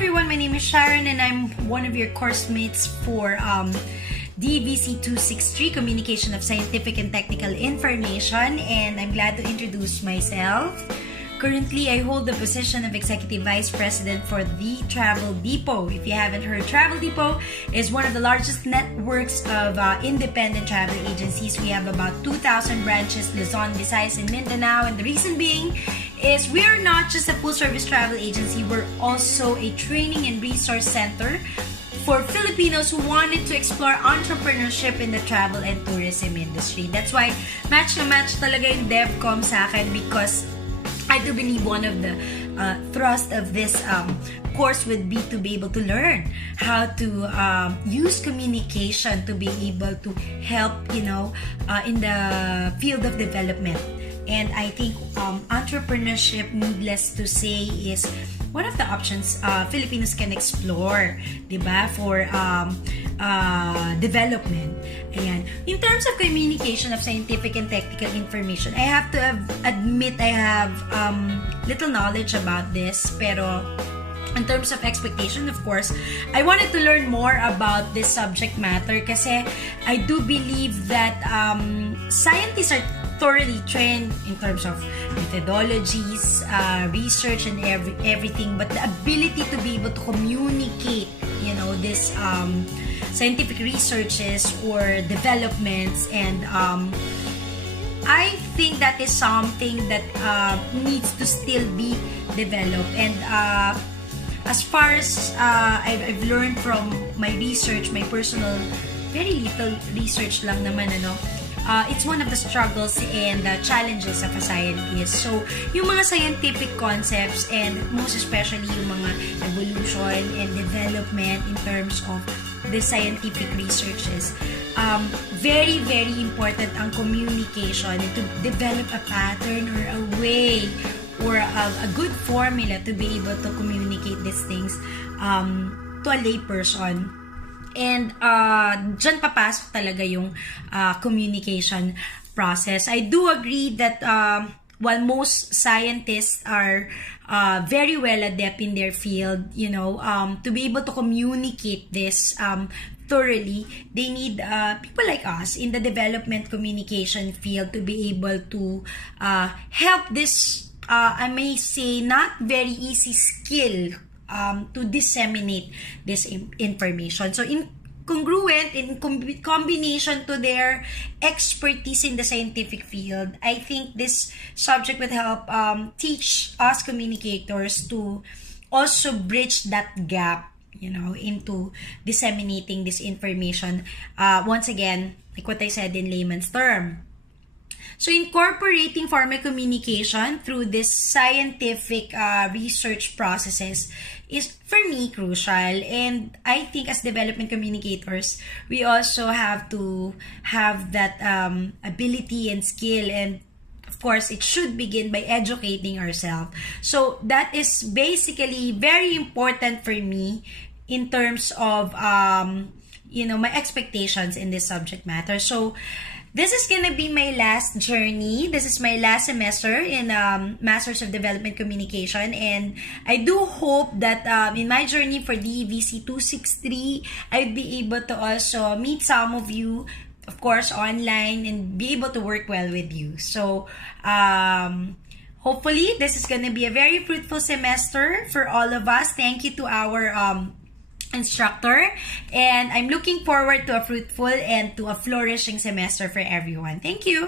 everyone, my name is Sharon and I'm one of your course mates for DEVC 263, Communication of Scientific and Technical Information, and I'm glad to introduce myself. Currently, I hold the position of Executive Vice President for the Travel Depot. If you haven't heard, Travel Depot is one of the largest networks of independent travel agencies. We have about 2,000 branches, Luzon, Visayas, and Mindanao. And the reason being is we are not just a full-service travel agency. We're also a training and resource center for Filipinos who wanted to explore entrepreneurship in the travel and tourism industry. That's why match na match talaga yung DevCom sa akin, because I do believe one of the thrust of this course would be to be able to learn how to use communication to be able to help, in the field of development. And I think entrepreneurship, needless to say, is one of the options Filipinos can explore, diba, for development. Ayan. In terms of communication of scientific and technical information, I have to admit I have little knowledge about this, pero in terms of expectation, of course, I wanted to learn more about this subject matter kasi I do believe that scientists are thoroughly trained in terms of methodologies, research, and everything, but the ability to be able to communicate, this scientific researches or developments, and I think that is something that needs to still be developed. And as far as I've learned from my research, my personal, very little research lang naman, it's one of the struggles and the challenges of a scientist. So, yung mga scientific concepts, and most especially yung mga evolution and development in terms of the scientific researches, very, very important ang communication and to develop a pattern or a way or a good formula to be able to communicate these things to a lay person. And dyan papasok talaga yung communication process. I do agree that while most scientists are very well adept in their field, to be able to communicate this thoroughly, they need people like us in the development communication field to be able to help this, I may say, not very easy skill to disseminate this information. So, congruent in combination to their expertise in the scientific field, I think this subject would help teach us communicators to also bridge that gap, into disseminating this information. Once again, like what I said in layman's term. So, incorporating formal communication through this scientific research processes is, for me, crucial. And I think as development communicators, we also have to have that ability and skill. And, of course, it should begin by educating ourselves. So, that is basically very important for me in terms of, my expectations in this subject matter. So, this is gonna be my last journey. This is my last semester in Masters of Development Communication, and I do hope that in my journey for DEVC 263, I'd be able to also meet some of you, of course, online, and be able to work well with you. So, hopefully, this is gonna be a very fruitful semester for all of us. Thank you to our instructor, and I'm looking forward to a fruitful and to a flourishing semester for everyone. Thank you.